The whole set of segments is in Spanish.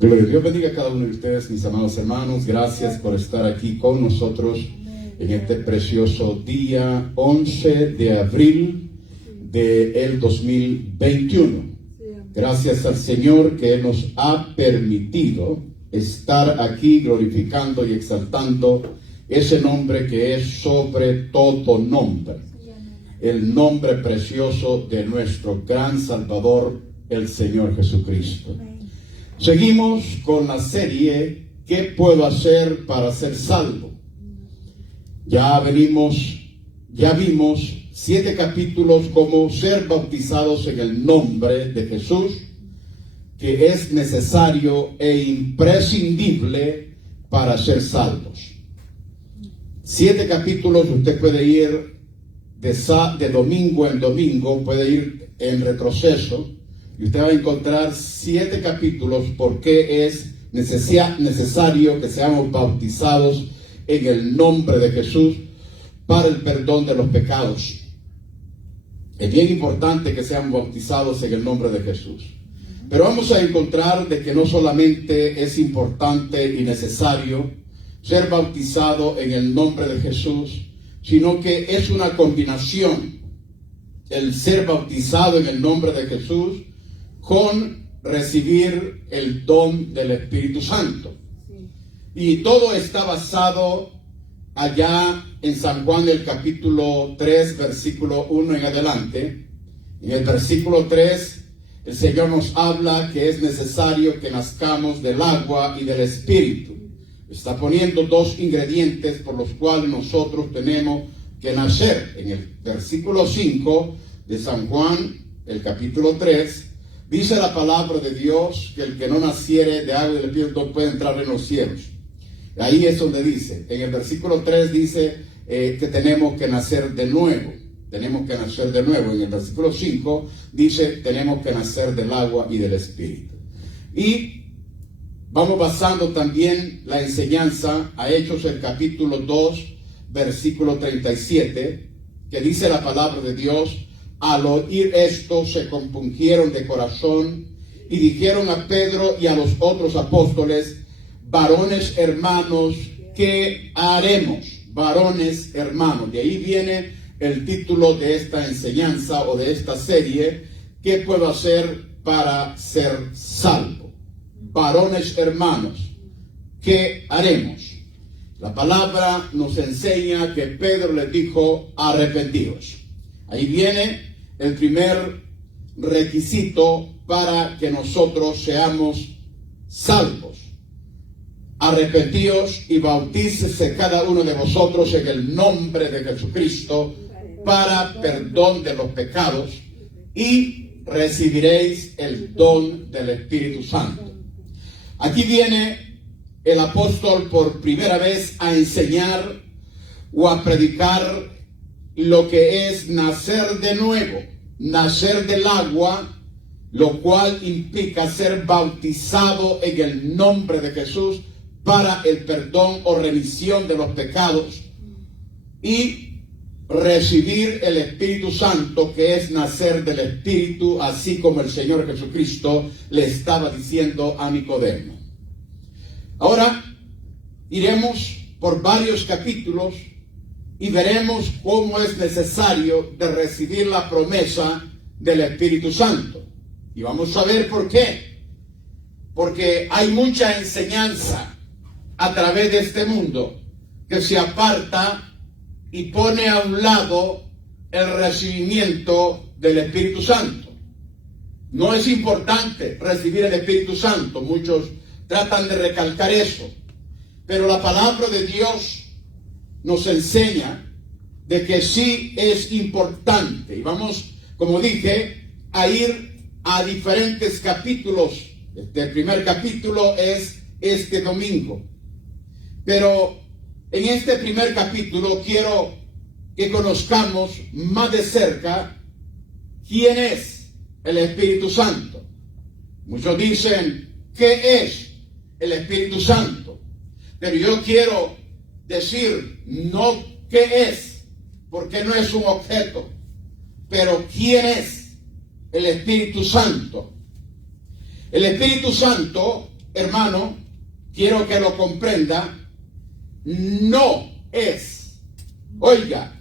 Gloria a Dios, bendiga a cada uno de ustedes, mis amados hermanos. Gracias por estar aquí con nosotros en este precioso día 11 de abril del 2021. Gracias al Señor que Él nos ha permitido estar aquí glorificando y exaltando ese nombre que es sobre todo nombre. El nombre precioso de nuestro gran Salvador, el Señor Jesucristo. Seguimos con la serie ¿Qué puedo hacer para ser salvo? Ya vimos 7 capítulos como ser bautizados en el nombre de Jesús, que es necesario e imprescindible para ser salvos. 7 capítulos, usted puede ir de domingo en domingo, puede ir en retroceso, y usted va a encontrar 7 capítulos por qué es necesario que seamos bautizados en el nombre de Jesús para el perdón de los pecados. Es bien importante que seamos bautizados en el nombre de Jesús. Pero vamos a encontrar de que no solamente es importante y necesario ser bautizado en el nombre de Jesús, sino que es una combinación el ser bautizado en el nombre de Jesús con recibir el don del Espíritu Santo. Y todo está basado allá en San Juan, el capítulo 3, versículo 1 en adelante. En el versículo 3, el Señor nos habla que es necesario que nazcamos del agua y del Espíritu. Está poniendo 2 ingredientes por los cuales nosotros tenemos que nacer. En el versículo 5 de San Juan, el capítulo 3, dice la palabra de Dios que el que no naciere de agua y del Espíritu no puede entrar en los cielos. Ahí es donde dice, en el versículo 3 dice que tenemos que nacer de nuevo. Tenemos que nacer de nuevo. En el versículo 5 dice, tenemos que nacer del agua y del Espíritu. Y vamos basando también la enseñanza a Hechos, el capítulo 2, versículo 37, que dice la palabra de Dios: al oír esto se compungieron de corazón y dijeron a Pedro y a los otros apóstoles: varones hermanos, ¿qué haremos? Varones hermanos. De ahí viene el título de esta enseñanza o de esta serie: ¿qué puedo hacer para ser salvo? Varones hermanos, ¿qué haremos? La palabra nos enseña que Pedro les dijo: arrepentíos. Ahí viene el primer requisito para que nosotros seamos salvos. Arrepentíos y bautícese cada uno de vosotros en el nombre de Jesucristo para perdón de los pecados y recibiréis el don del Espíritu Santo. Aquí viene el apóstol por primera vez a enseñar o a predicar lo que es nacer de nuevo, nacer del agua, lo cual implica ser bautizado en el nombre de Jesús para el perdón o remisión de los pecados y recibir el Espíritu Santo, que es nacer del Espíritu, así como el Señor Jesucristo le estaba diciendo a Nicodemo. Ahora iremos por varios capítulos y veremos cómo es necesario de recibir la promesa del Espíritu Santo. Y vamos a ver por qué. Porque hay mucha enseñanza a través de este mundo que se aparta y pone a un lado el recibimiento del Espíritu Santo. No es importante recibir el Espíritu Santo. Muchos tratan de recalcar eso. Pero la palabra de Dios nos enseña de que sí es importante. Y vamos, como dije, a ir a diferentes capítulos. El primer capítulo es este domingo. Pero en este primer capítulo quiero que conozcamos más de cerca quién es el Espíritu Santo. Muchos dicen, ¿qué es el Espíritu Santo? Pero yo quiero decir no qué es, porque no es un objeto, pero quién es el Espíritu Santo. El Espíritu Santo hermano, quiero que lo comprenda, no es, oiga,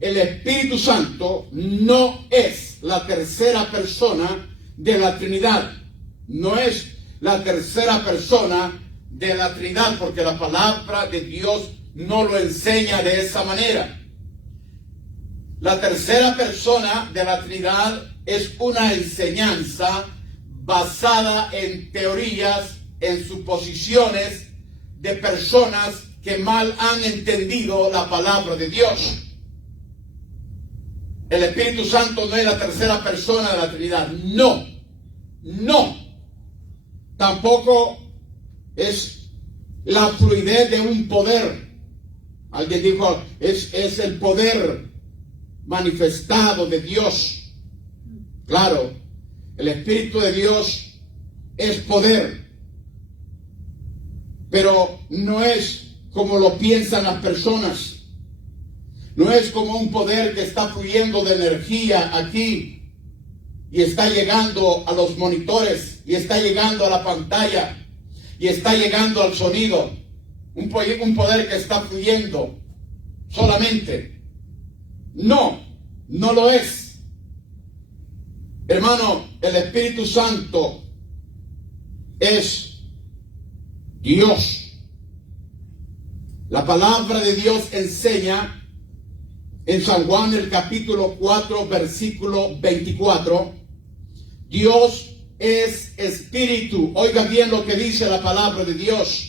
el Espíritu Santo no es la tercera persona de la Trinidad. No es la tercera persona de la Trinidad, porque la palabra de Dios no lo enseña de esa manera. La tercera persona de la Trinidad es una enseñanza basada en teorías, en suposiciones de personas que mal han entendido la palabra de Dios. El Espíritu Santo no es la tercera persona de la Trinidad. No, no. Tampoco es la fluidez de un poder. Alguien dijo, es el poder manifestado de Dios. Claro, el Espíritu de Dios es poder, pero no es como lo piensan las personas. No es como un poder que está fluyendo de energía aquí y está llegando a los monitores y está llegando a la pantalla y está llegando al sonido. Un poder que está fluyendo solamente. No, no lo es. Hermano, el Espíritu Santo es Dios. La palabra de Dios enseña en San Juan el capítulo 4 versículo 24, Dios es espíritu. Oiga bien lo que dice la palabra de Dios.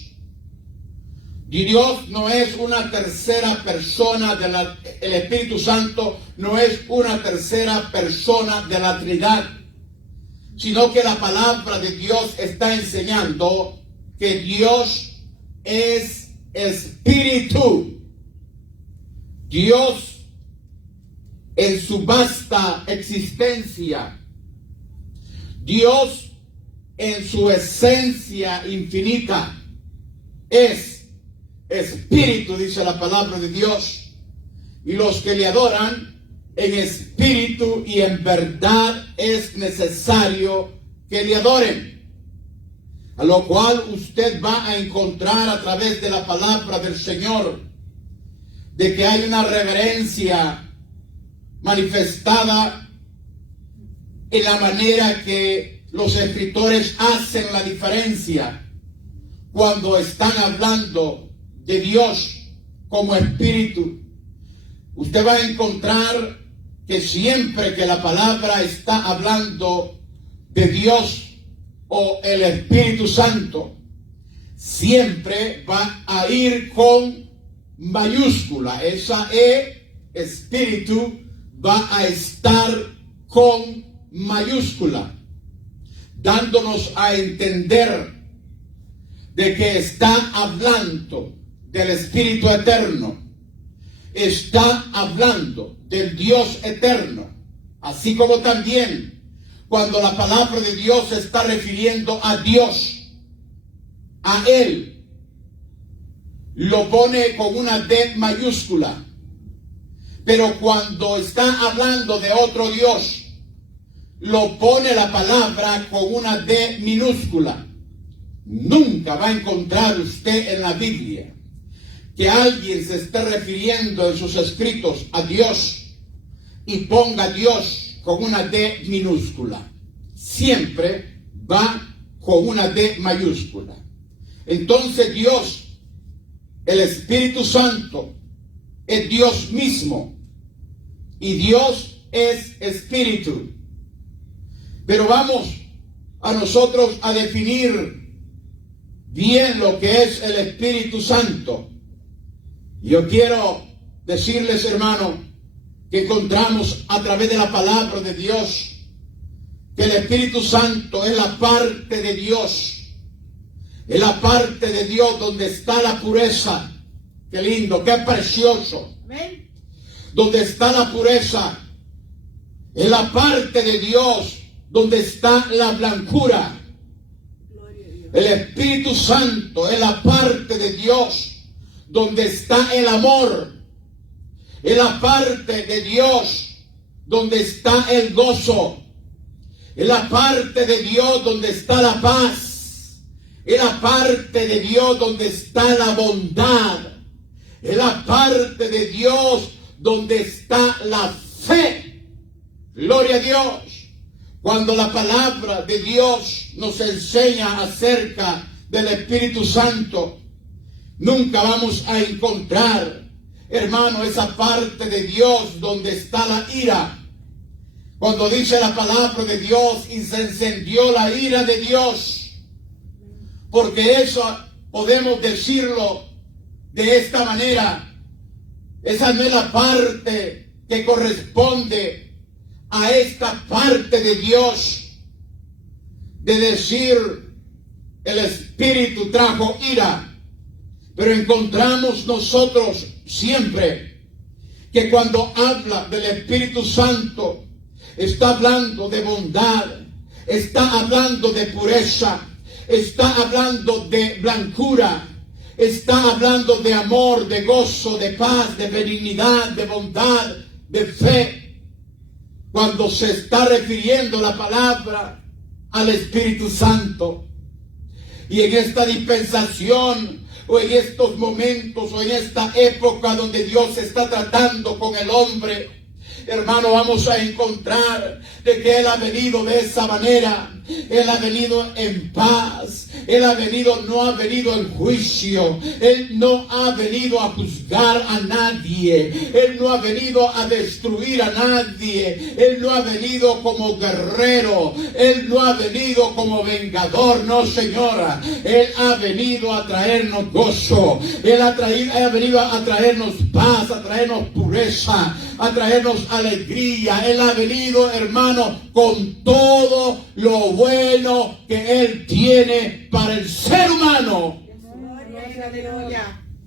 Dios no es una tercera persona el Espíritu Santo no es una tercera persona de la Trinidad, sino que la palabra de Dios está enseñando que Dios es espíritu. Dios en su vasta existencia, Dios en su esencia infinita es espíritu, dice la palabra de Dios, y los que le adoran en espíritu y en verdad es necesario que le adoren. A lo cual usted va a encontrar a través de la palabra del Señor de que hay una reverencia manifestada en la manera que los escritores hacen la diferencia cuando están hablando de Dios como espíritu. Usted va a encontrar que siempre que la palabra está hablando de Dios o el Espíritu Santo, siempre va a ir con mayúscula. Esa espíritu va a estar con mayúscula, dándonos a entender de que está hablando del Espíritu Eterno, está hablando del Dios eterno, así como también cuando la palabra de Dios se está refiriendo a Dios, a Él, lo pone con una D mayúscula. Pero cuando está hablando de otro Dios, lo pone la palabra con una D minúscula. Nunca va a encontrar usted en la Biblia que alguien se esté refiriendo en sus escritos a Dios y ponga Dios con una D minúscula. Siempre va con una D mayúscula. Entonces Dios, el Espíritu Santo, es Dios mismo. Y Dios es espíritu. Pero vamos a nosotros a definir bien lo que es el Espíritu Santo. Yo quiero decirles, hermano, que encontramos a través de la palabra de Dios que el Espíritu Santo es la parte de Dios. Es la parte de Dios donde está la pureza. Qué lindo, qué precioso. Amén. Donde está la pureza, es la parte de Dios donde está la blancura. El Espíritu Santo es la parte de Dios donde está el amor. Es la parte de Dios donde está el gozo. Es la parte de Dios donde está la paz. Es la parte de Dios donde está la bondad. Es la parte de Dios donde está la fe. Gloria a Dios. Cuando la palabra de Dios nos enseña acerca del Espíritu Santo, nunca vamos a encontrar, hermano, esa parte de Dios donde está la ira. Cuando dice la palabra de Dios y se encendió la ira de Dios, porque eso podemos decirlo de esta manera, esa no es la parte que corresponde a esta parte de Dios, de decir el Espíritu trajo ira. Pero encontramos nosotros siempre que cuando habla del Espíritu Santo, está hablando de bondad, está hablando de pureza, está hablando de blancura, está hablando de amor, de gozo, de paz, de benignidad, de bondad, de fe. Cuando se está refiriendo la palabra al Espíritu Santo. Y en esta dispensación, o en estos momentos, o en esta época donde Dios está tratando con el hombre, hermano, vamos a encontrar de que Él ha venido de esa manera. Él ha venido en paz. Él no ha venido en juicio. Él no ha venido a juzgar a nadie. Él no ha venido a destruir a nadie. Él no ha venido como guerrero. Él no ha venido como vengador. No, señora. Él ha venido a traernos gozo. Él ha venido a traernos paz, a traernos pureza, a traernos alegría. Él ha venido, hermano, con todo lo bueno que Él tiene para el ser humano.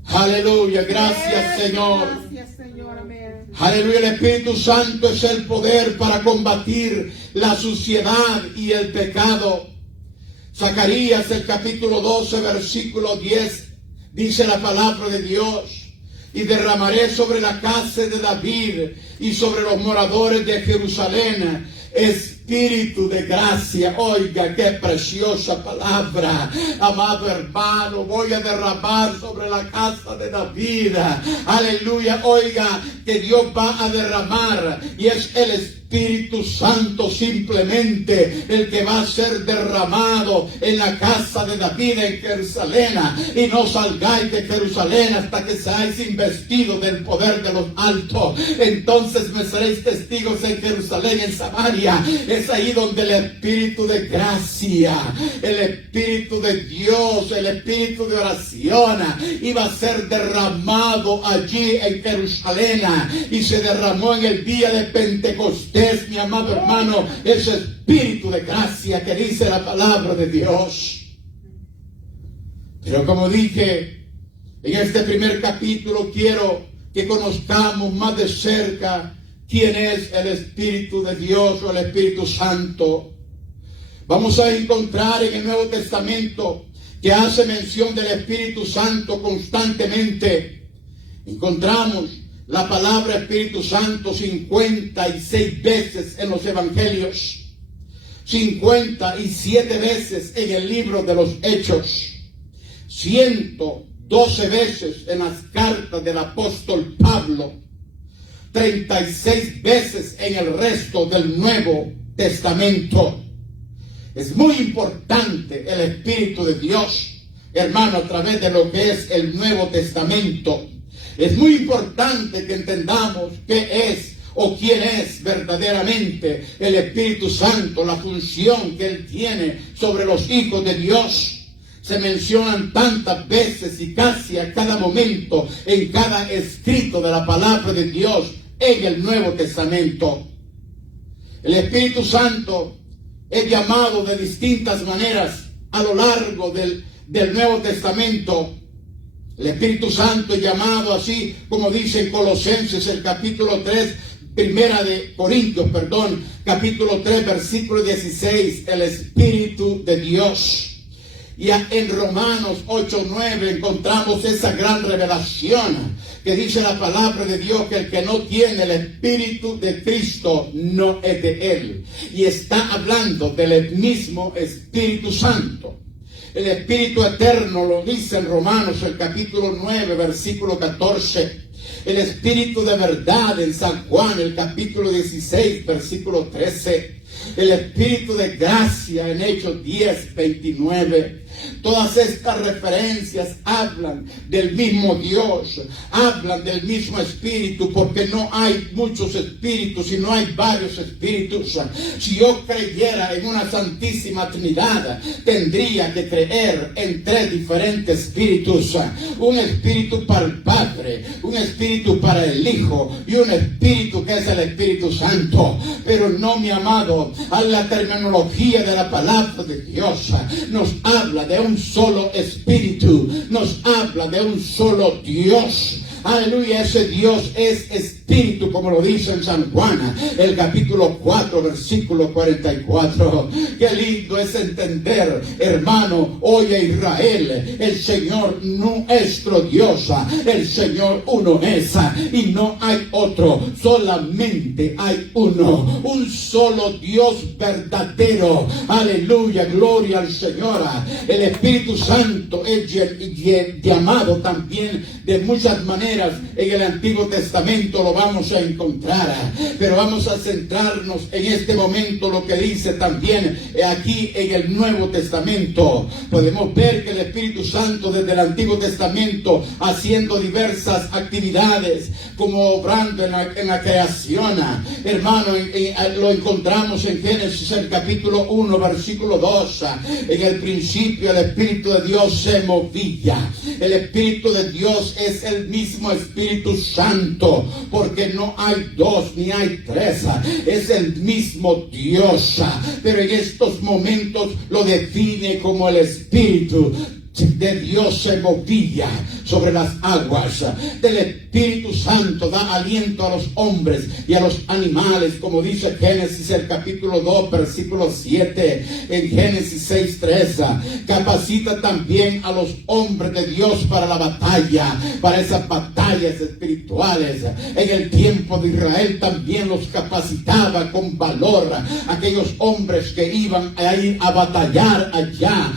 Aleluya, gracias Señor. Aleluya, el Espíritu Santo es el poder para combatir la suciedad y el pecado. Zacarías, el capítulo 12, versículo 10, dice la palabra de Dios: y derramaré sobre la casa de David y sobre los moradores de Jerusalén espíritu de gracia. Oiga, qué preciosa palabra, amado hermano. Voy a derramar sobre la casa de David. Aleluya, oiga, que Dios va a derramar, y es el Espíritu Santo simplemente el que va a ser derramado en la casa de David en Jerusalén. Y no salgáis de Jerusalén hasta que seáis investidos del poder de los altos. Entonces me seréis testigos en Jerusalén, en Samaria. Es ahí donde el Espíritu de gracia, el Espíritu de Dios, el Espíritu de oración iba a ser derramado allí en Jerusalén. Y se derramó en el día de Pentecostés, mi amado hermano, ese Espíritu de gracia que dice la palabra de Dios. Pero como dije, en este primer capítulo quiero que conozcamos más de cerca quién es el Espíritu de Dios o el Espíritu Santo. Vamos a encontrar en el Nuevo Testamento que hace mención del Espíritu Santo constantemente. Encontramos la palabra Espíritu Santo 56 veces en los Evangelios, 57 veces en el libro de los Hechos, 112 veces en las cartas del apóstol Pablo, 36 veces en el resto del Nuevo Testamento. Es muy importante el Espíritu de Dios, hermano, a través de lo que es el Nuevo Testamento. Es muy importante que entendamos qué es o quién es verdaderamente el Espíritu Santo, la función que Él tiene sobre los hijos de Dios. Se mencionan tantas veces y casi a cada momento en cada escrito de la palabra de Dios en el Nuevo Testamento. El Espíritu Santo es llamado de distintas maneras a lo largo del Nuevo Testamento. El Espíritu Santo es llamado así como dice en Colosenses, el capítulo 3, Primera de Corintios, capítulo 3, versículo 16, el Espíritu de Dios. Y en Romanos 8:9 encontramos esa gran revelación que dice la palabra de Dios que el que no tiene el Espíritu de Cristo no es de Él. Y está hablando del mismo Espíritu Santo. El Espíritu eterno lo dice en Romanos, el capítulo 9, versículo 14. El Espíritu de verdad en San Juan, el capítulo 16, versículo 13. El Espíritu de gracia en Hechos 10, 29. Todas estas referencias hablan del mismo Dios, hablan del mismo Espíritu, porque no hay muchos espíritus y no hay varios espíritus. Si yo creyera en una Santísima Trinidad, tendría que creer en tres diferentes espíritus: un espíritu para el Padre, un espíritu para el Hijo y un espíritu que es el Espíritu Santo. Pero no, mi amado, a la terminología de la palabra de Dios nos habla de un solo espíritu, nos habla de un solo Dios. Aleluya, ese Dios es espíritu, como lo dice en San Juan, el capítulo 4, versículo 44. Qué lindo es entender, hermano, oye Israel, el Señor nuestro Dios, el Señor uno es, y no hay otro, solamente hay uno, un solo Dios verdadero. Aleluya, gloria al Señor. El Espíritu Santo es llamado también de muchas maneras. En el Antiguo Testamento lo vamos a encontrar, pero vamos a centrarnos en este momento lo que dice también aquí en el Nuevo Testamento. Podemos ver que el Espíritu Santo desde el Antiguo Testamento haciendo diversas actividades, como obrando en la creación. Hermano, lo encontramos en Génesis, el capítulo 1, versículo 2. En el principio el Espíritu de Dios se movía. El Espíritu de Dios es el mismo Espíritu Santo, porque no hay dos ni hay tres, es el mismo Dios, pero en estos momentos lo define como el Espíritu de Dios se movía sobre las aguas. Del Espíritu Santo da aliento a los hombres y a los animales, como dice Génesis el capítulo 2 versículo 7, en Génesis 6:3. Capacita también a los hombres de Dios para la batalla, para esas batallas espirituales. En el tiempo de Israel también los capacitaba con valor, aquellos hombres que iban a ir a batallar allá,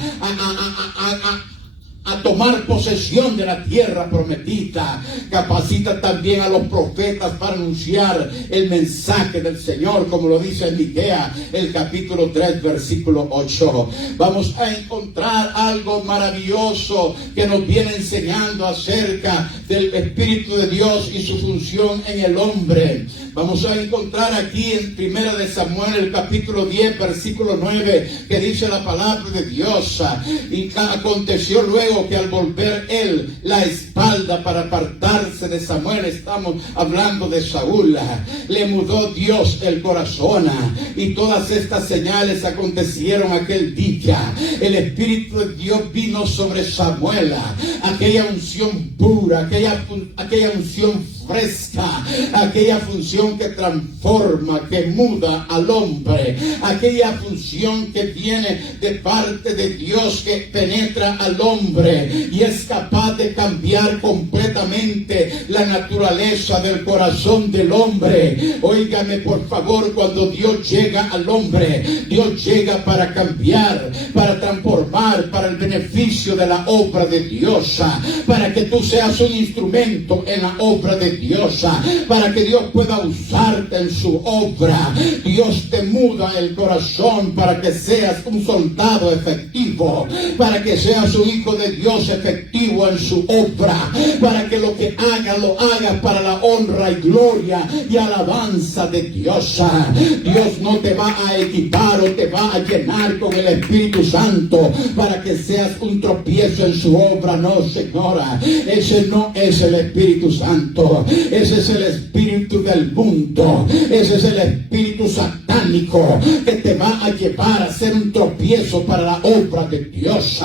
a tomar posesión de la tierra prometida. Capacita también a los profetas para anunciar el mensaje del Señor, como lo dice en Miqueas, el capítulo 3, versículo 8. Vamos a encontrar algo maravilloso que nos viene enseñando acerca del Espíritu de Dios y su función en el hombre. Vamos a encontrar aquí en 1 de Samuel, el capítulo 10, versículo 9, que dice la palabra de Dios: y aconteció luego que al volver él la espalda para apartarse de Samuel, estamos hablando de Saúl, le mudó Dios el corazón, y todas estas señales acontecieron aquel día. El Espíritu de Dios vino sobre Samuel, aquella unción pura, aquella unción fresca, aquella función que transforma, que muda al hombre, aquella función que viene de parte de Dios, que penetra al hombre y es capaz de cambiar completamente la naturaleza del corazón del hombre. Óigame por favor, cuando Dios llega al hombre, Dios llega para cambiar, para transformar, para el beneficio de la obra de Dios, para que tú seas un instrumento en la obra de Dios, para que Dios pueda usarte en su obra. Dios te muda el corazón para que seas un soldado efectivo, para que seas un hijo de Dios efectivo en su obra, para que lo que haga, lo haga para la honra y gloria y alabanza de Dios. Dios no te va a equipar o te va a llenar con el Espíritu Santo para que seas un tropiezo en su obra. No, señora, ese no es el Espíritu Santo. Ese es el espíritu del mundo. Ese es el espíritu satánico que te va a llevar a ser un tropiezo para la obra de Dios.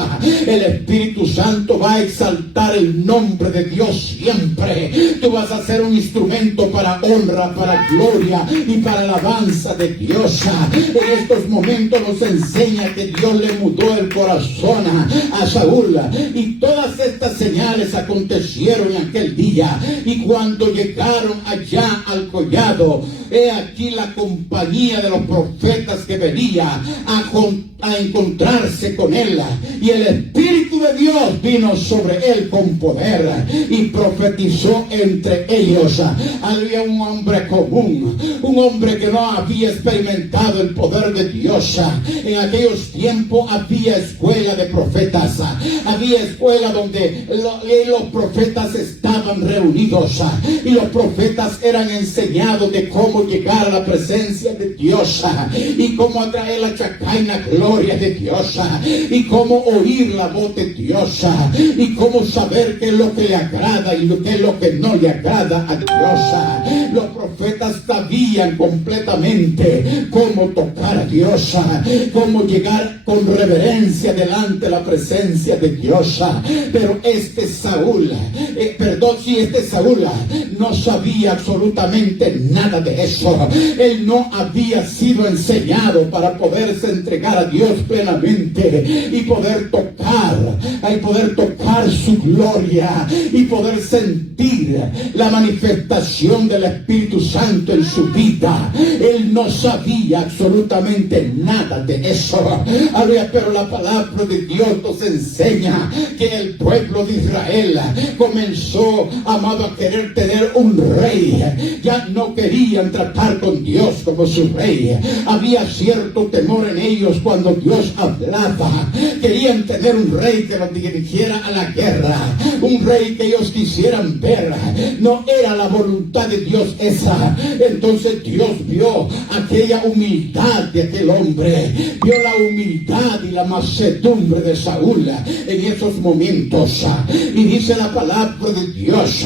El Espíritu Santo va a exaltar el nombre de Dios siempre. Tú vas a ser un instrumento para honra, para gloria y para alabanza de Dios. En estos momentos nos enseña que Dios le mudó el corazón a Saúl, y todas estas señales acontecieron en aquel día. Y cuando llegaron allá al collado, he aquí la compañía de los profetas que venía a encontrarse con él, y el Espíritu de Dios vino sobre él con poder y profetizó entre ellos. Había un hombre común, un hombre que no había experimentado el poder de Dios. En aquellos tiempos había escuela de profetas, había escuela donde los profetas estaban reunidos, y los profetas eran enseñados de cómo llegar a la presencia de Dios, y cómo atraer la Shekinah gloria de Dios, y cómo oír la voz de Dios, y cómo saber qué es lo que le agrada y qué es lo que no le agrada a Dios. Los profetas sabían completamente cómo tocar a Dios, cómo llegar con reverencia delante de la presencia de Dios. Pero este Saúl no sabía absolutamente nada de eso. Él no había sido enseñado para poderse entregar a Dios plenamente y poder tocar su gloria y poder sentir la manifestación del Espíritu Santo en su vida. Él no sabía absolutamente nada de eso. Pero la palabra de Dios nos enseña que el pueblo de Israel comenzó, amado, a querer tener un rey. Ya no querían tratar con Dios como su rey. Había cierto temor en ellos cuando Dios hablaba. Querían tener un rey que los dirigiera a la guerra, un rey que ellos quisieran ver. No era la voluntad de Dios esa. Entonces Dios vio aquella humildad de aquel hombre, vio la humildad y la mansedumbre de Saúl en esos momentos, y dice la palabra de Dios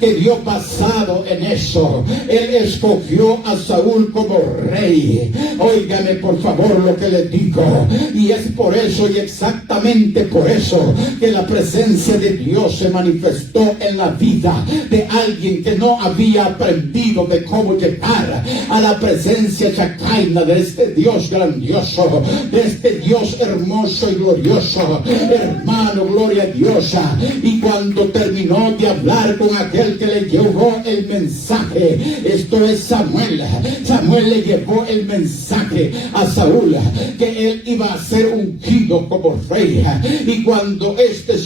que Dios, basado en eso, él escogió a Saúl como rey. Óigame por favor lo que le digo, y es por eso, y exactamente por eso, que la presencia de Dios se manifestó en la vida de alguien que no había aprendido de cómo llegar a la presencia Shekinah de este Dios grandioso, de este Dios hermoso y glorioso. Hermano, gloria a Dios. Y cuando terminó de hablar con aquel que le llevó el mensaje, esto es Samuel le llevó el mensaje a Saúl que él iba a ser ungido como rey. Y cuando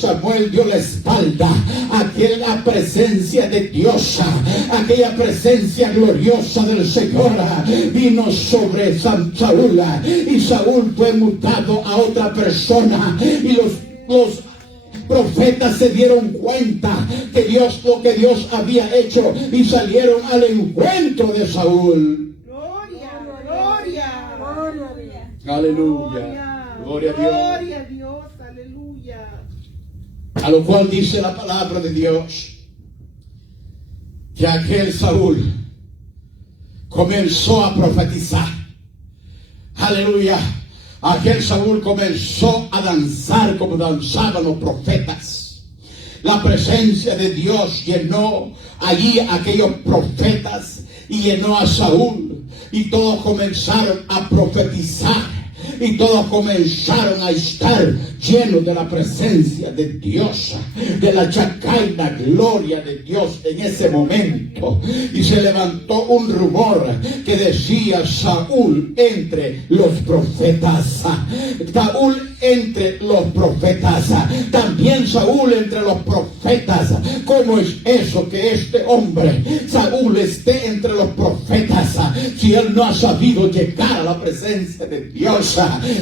Samuel dio la espalda a aquella presencia de Dios, aquella presencia gloriosa del Señor vino sobre Saúl, y Saúl fue mutado a otra persona, y los profetas se dieron cuenta que lo que Dios había hecho, y salieron al encuentro de Saúl. Gloria. Aleluya. Gloria a Dios. Gloria a Dios. Aleluya. A lo cual dice la palabra de Dios que aquel Saúl comenzó a profetizar. Aleluya. Aquel Saúl comenzó a danzar como danzaban los profetas. La presencia de Dios llenó allí a aquellos profetas y llenó a Saúl, y todos comenzaron a profetizar. Y todos comenzaron a estar llenos de la presencia de Dios, de la Shekinah gloria de Dios en ese momento. Y se levantó un rumor que decía: Saúl entre los profetas. Saúl entre los profetas. También Saúl entre los profetas. ¿Cómo es eso que este hombre, Saúl, esté entre los profetas si él no ha sabido llegar a la presencia de Dios?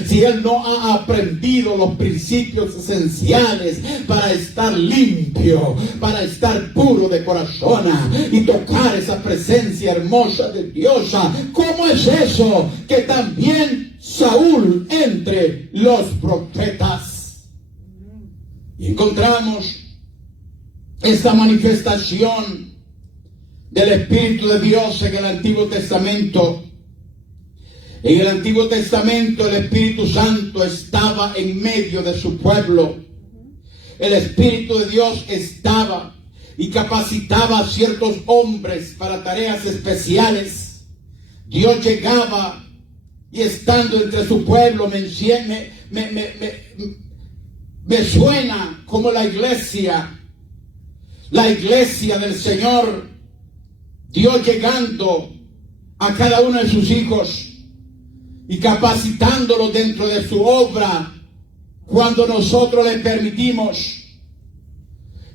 Si él no ha aprendido los principios esenciales para estar limpio, para estar puro de corazón y tocar esa presencia hermosa de Dios, ¿cómo es eso que también Saúl entre los profetas? Y encontramos esta manifestación del Espíritu de Dios en el Antiguo Testamento. En el Antiguo Testamento el Espíritu Santo estaba en medio de su pueblo. El Espíritu de Dios estaba y capacitaba a ciertos hombres para tareas especiales. Dios llegaba y estando entre su pueblo me suena como la iglesia del Señor. Dios llegando a cada uno de sus hijos. y capacitándolo dentro de su obra cuando nosotros le permitimos,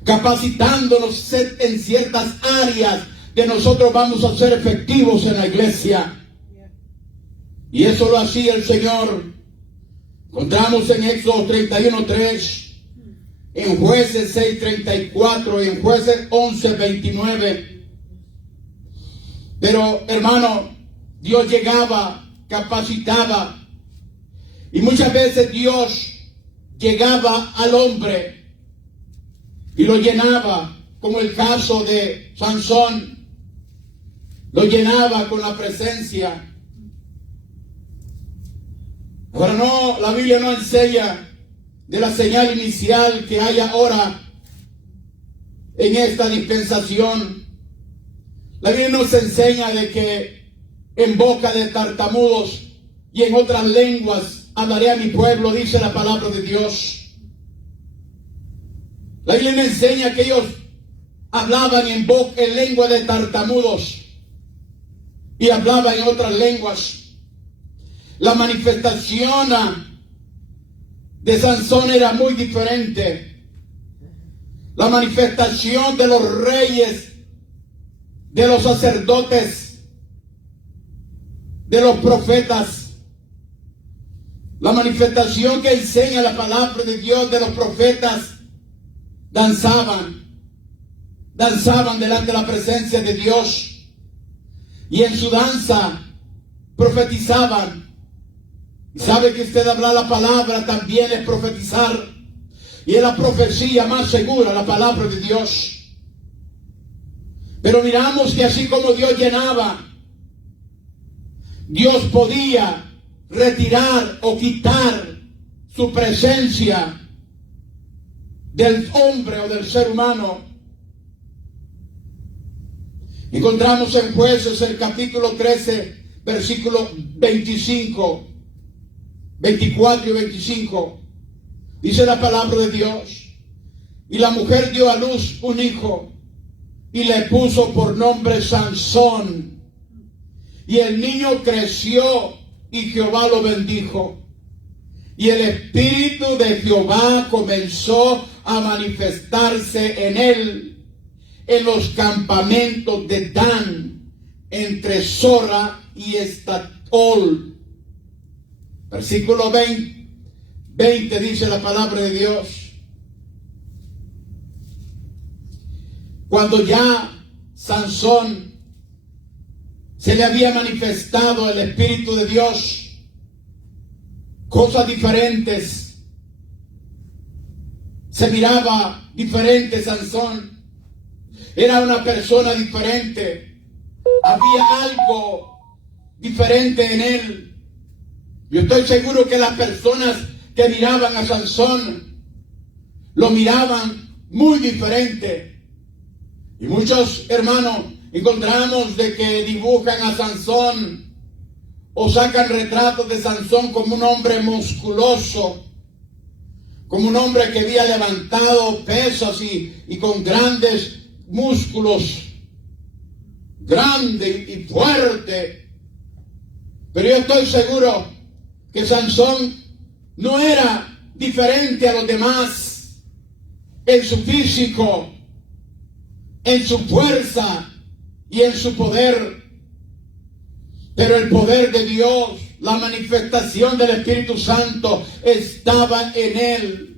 capacitándonos en ciertas áreas que nosotros vamos a ser efectivos en la iglesia. Y eso lo hacía el Señor. Encontramos en Éxodo 31:3, en Jueces 6:34 y en Jueces 11:29. Pero hermano, Dios llegaba, capacitaba, y muchas veces Dios llegaba al hombre y lo llenaba, como el caso de Sansón, lo llenaba con la presencia. Ahora no, la Biblia no enseña de la señal inicial que hay ahora en esta dispensación. La Biblia nos enseña de que en boca de tartamudos y en otras lenguas hablaré a mi pueblo, dice la palabra de Dios. La Biblia me enseña que ellos hablaban en lengua de tartamudos y hablaban en otras lenguas. La manifestación de Sansón era muy diferente. La manifestación de los reyes, de los sacerdotes, de los profetas, la manifestación que enseña la palabra de Dios de los profetas, danzaban delante de la presencia de Dios, y en su danza profetizaban. Y sabe que usted hablar la palabra también es profetizar, y es la profecía más segura, la palabra de Dios. Pero miramos que así como Dios llenaba, Dios podía retirar o quitar su presencia del hombre o del ser humano. Encontramos en Jueces el capítulo 13, versículo 25, 24 y 25. Dice la palabra de Dios: y la mujer dio a luz un hijo y le puso por nombre Sansón. Y el niño creció y Jehová lo bendijo. Y el Espíritu de Jehová comenzó a manifestarse en él en los campamentos de Dan, entre Sora y Estaol. Versículo 20 dice la palabra de Dios: cuando ya Sansón se le había manifestado el Espíritu de Dios, cosas diferentes, se miraba diferente Sansón, era una persona diferente, había algo diferente en él. Yo estoy seguro que las personas que miraban a Sansón lo miraban muy diferente. Y muchos hermanos encontramos de que dibujan a Sansón o sacan retratos de Sansón como un hombre musculoso, como un hombre que había levantado pesas y con grandes músculos, grande y fuerte. Pero yo estoy seguro que Sansón no era diferente a los demás en su físico, en su fuerza y en su poder. Pero el poder de Dios, la manifestación del Espíritu Santo estaba en él.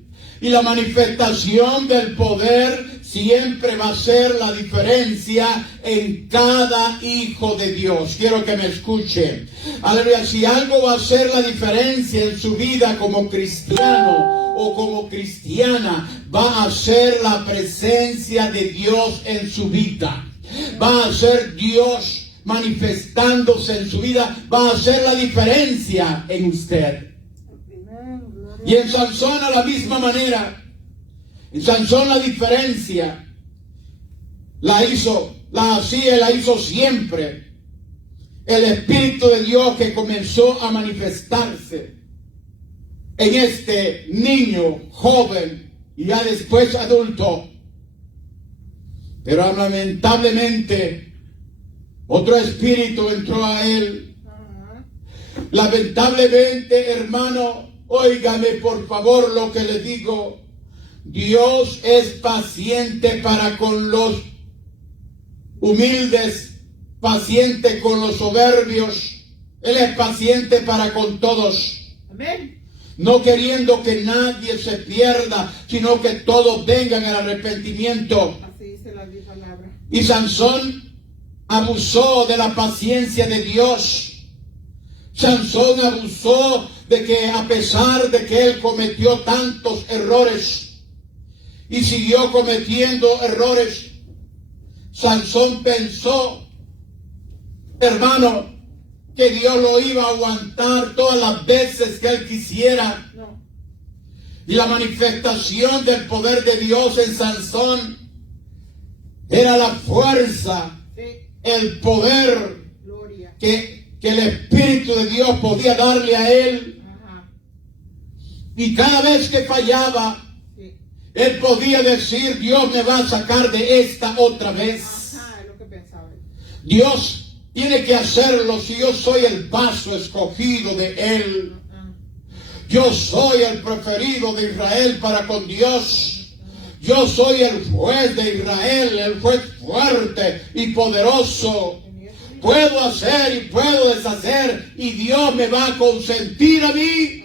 Y la manifestación del poder siempre va a ser la diferencia en cada hijo de Dios. Quiero que me escuchen. Aleluya. Si algo va a ser la diferencia en su vida como cristiano o como cristiana, va a ser la presencia de Dios en su vida. Va a ser Dios manifestándose en su vida, va a hacer la diferencia en usted. Y en Sansón a la misma manera. En Sansón la diferencia la hizo siempre el Espíritu de Dios, que comenzó a manifestarse en este niño joven y ya después adulto. Pero lamentablemente otro espíritu entró a él. Lamentablemente, hermano, óigame por favor lo que le digo. Dios es paciente para con los humildes, paciente con los soberbios. Él es paciente para con todos. Amén. No queriendo que nadie se pierda, sino que todos vengan al arrepentimiento. Así dice la palabra. Y Sansón abusó de la paciencia de Dios. Sansón abusó de que a pesar de que él cometió tantos errores y siguió cometiendo errores, Sansón pensó, hermano, que Dios lo iba a aguantar todas las veces que él quisiera. No. Y la manifestación del poder de Dios en Sansón era la fuerza, Sí. el poder Gloria. que el Espíritu de Dios podía darle a él. Ajá. Y cada vez que fallaba, Sí. él podía decir, Dios me va a sacar de esta otra vez. Ajá, es lo que pensaba. Dios tiene que hacerlo si yo soy el vaso escogido de él. Yo soy el preferido de Israel para con Dios. Yo soy el juez de Israel, el juez fuerte y poderoso. Puedo hacer y puedo deshacer y Dios me va a consentir a mí.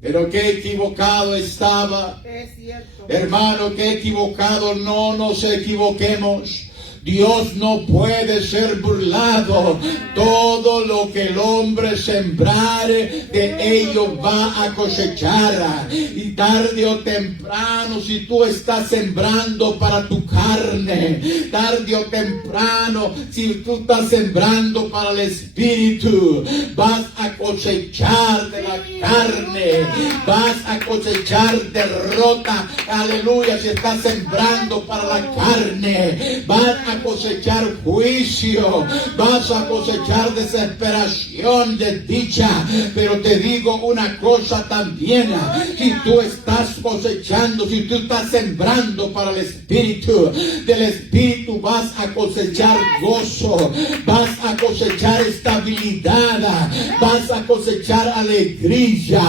Pero qué equivocado estaba. Es cierto. Hermano, qué equivocado. No nos equivoquemos. Dios no puede ser burlado. Todo lo que el hombre sembrare, de ello va a cosechar. Y tarde o temprano, si tú estás sembrando para tu carne, tarde o temprano, si tú estás sembrando para el espíritu, vas a cosechar de la carne, vas a cosechar derrota. Aleluya, si estás sembrando para la carne, vas a cosechar juicio, vas a cosechar desesperación, desdicha. Pero te digo una cosa también, si tú estás cosechando, si tú estás sembrando para el espíritu, del espíritu vas a cosechar gozo, vas a cosechar estabilidad, vas a cosechar alegría,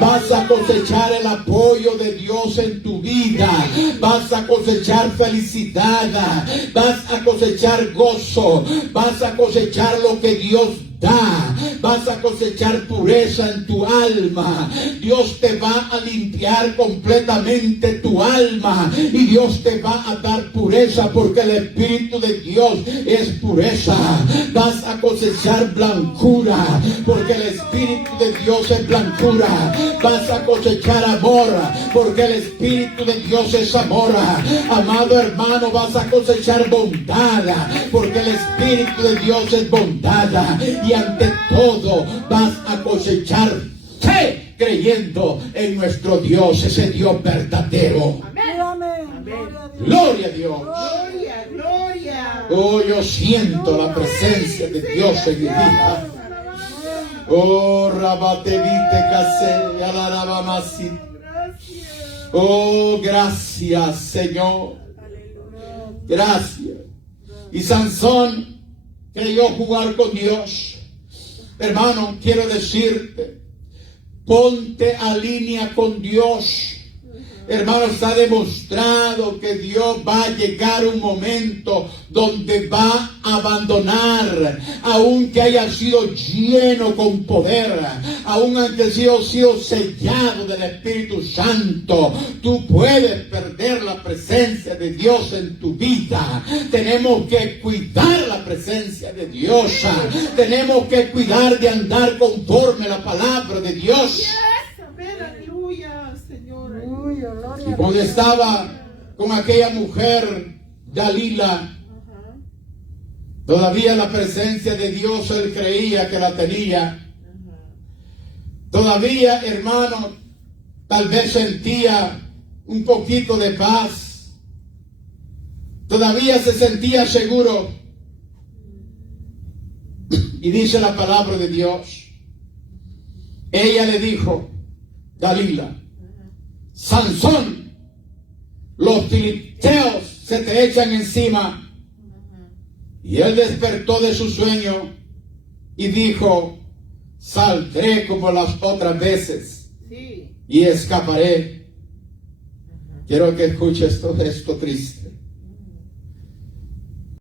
vas a cosechar el apoyo de Dios en tu vida, vas a cosechar felicidad, vas a cosechar gozo, vas a cosechar lo que Dios da, vas a cosechar pureza en tu alma. Dios te va a limpiar completamente tu alma y Dios te va a dar pureza, porque el Espíritu de Dios es pureza. Vas a cosechar blancura, porque el Espíritu de Dios es blancura. Vas a cosechar amor, porque el Espíritu de Dios es amor. Amado hermano, vas a cosechar bondad, porque el Espíritu de Dios es bondad. Y ante todo vas a cosechar fe, creyendo en nuestro Dios, ese Dios verdadero. Amén. Gloria a Dios. Gloria, gloria. Oh, yo siento la presencia de Dios en mi vida. Oh, rabatevite case, alarabamasi. Gracias. Oh, gracias, Señor. Gracias. Y Sansón creyó jugar con Dios. Hermano, quiero decirte, ponte a línea con Dios. Hermano, está demostrado que Dios va a llegar un momento donde va a abandonar, aunque haya sido lleno con poder, aun aunque haya sido sellado del Espíritu Santo. Tú puedes perder la presencia de Dios en tu vida. Tenemos que cuidar la presencia de Dios. Tenemos que cuidar de andar conforme a la palabra de Dios. Amén, aleluya, Señor. Y cuando estaba con aquella mujer, Dalila, todavía la presencia de Dios él creía que la tenía. Todavía, hermano, tal vez sentía un poquito de paz. Todavía se sentía seguro. Y dice la palabra de Dios. Ella le dijo, Dalila, Sansón, los filisteos se te echan encima. Y él despertó de su sueño y dijo, Saldré como las otras veces Sí. y escaparé. Quiero que escuches esto triste.